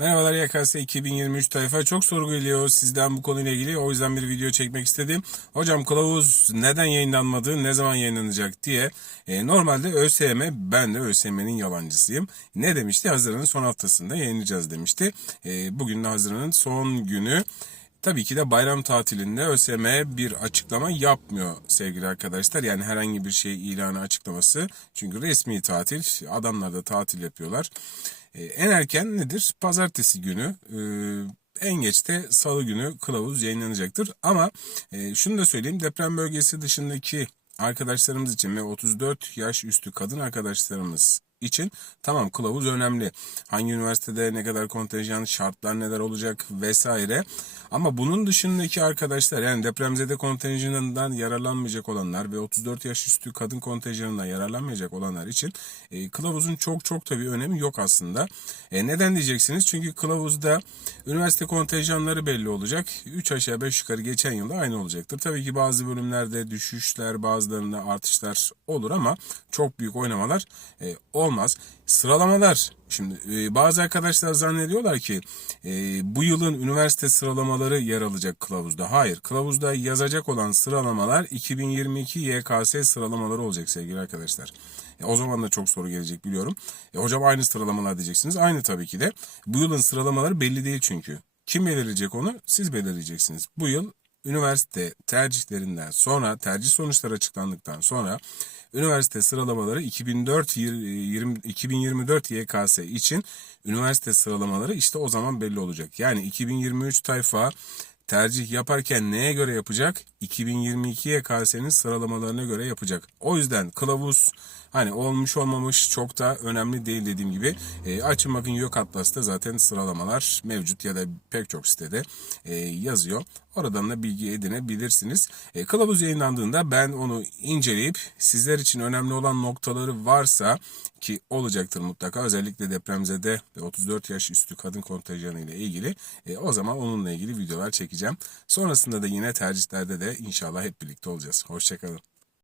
Merhabalar YKS 2023 tayfa. Çok soru geliyor sizden bu konuyla ilgili. O yüzden bir video çekmek istedim. Hocam kılavuz neden yayınlanmadı, ne zaman yayınlanacak diye. E, normalde ÖSYM, ben de ÖSYM'nin yalancısıyım. Ne demişti? Haziran'ın son haftasında yayınlayacağız demişti. E, bugün de Haziran'ın son günü. Tabii ki de bayram tatilinde ÖSYM bir açıklama yapmıyor sevgili arkadaşlar. Yani herhangi bir şey ilanı açıklaması. Çünkü resmi tatil, adamlar da tatil yapıyorlar. Ee, en erken nedir? Pazartesi günü. Ee, en geç de salı günü kılavuz yayınlanacaktır. Ama e, şunu da söyleyeyim deprem bölgesi dışındaki arkadaşlarımız için ve 34 yaş üstü kadın arkadaşlarımız için tamam kılavuz önemli. Hangi üniversitede ne kadar kontenjan, şartlar neler olacak vesaire. Ama bunun dışındaki arkadaşlar yani depremzede kontenjanından yararlanmayacak olanlar ve 34 yaş üstü kadın kontenjanından yararlanmayacak olanlar için e, kılavuzun çok çok tabii önemi yok aslında. E, neden diyeceksiniz? Çünkü kılavuzda üniversite kontenjanları belli olacak. 3 aşağı 5 yukarı geçen yılda aynı olacaktır. Tabii ki bazı bölümlerde düşüşler bazılarında artışlar olur ama çok büyük oynamalar e, olmaz. Sıralamalar. Şimdi e, bazı arkadaşlar zannediyorlar ki e, bu yılın üniversite sıralamaları yer alacak kılavuzda. Hayır. Kılavuzda yazacak olan sıralamalar 2022 YKS sıralamaları olacak sevgili arkadaşlar. E, o zaman da çok soru gelecek biliyorum. E, hocam aynı sıralamalar diyeceksiniz. Aynı tabii ki de. Bu yılın sıralamaları belli değil çünkü. Kim belirleyecek onu? Siz belirleyeceksiniz. Bu yıl üniversite tercihlerinden sonra, tercih sonuçları açıklandıktan sonra üniversite sıralamaları 2004 20, 2024 YKS için üniversite sıralamaları işte o zaman belli olacak. Yani 2023 tayfa tercih yaparken neye göre yapacak? 2022 YKS'nin sıralamalarına göre yapacak. O yüzden kılavuz hani olmuş olmamış çok da önemli değil dediğim gibi. E, açın bakın Yok Atlas'ta zaten sıralamalar mevcut ya da pek çok sitede e, yazıyor. Oradan da bilgi edinebilirsiniz. E, kılavuz yayınlandığında ben onu inceleyip sizler için önemli olan noktaları varsa ki olacaktır mutlaka özellikle depremzede ve 34 yaş üstü kadın kontenjanı ile ilgili e, o zaman onunla ilgili videolar çekeceğim. Sonrasında da yine tercihlerde de inşallah hep birlikte olacağız. Hoşçakalın.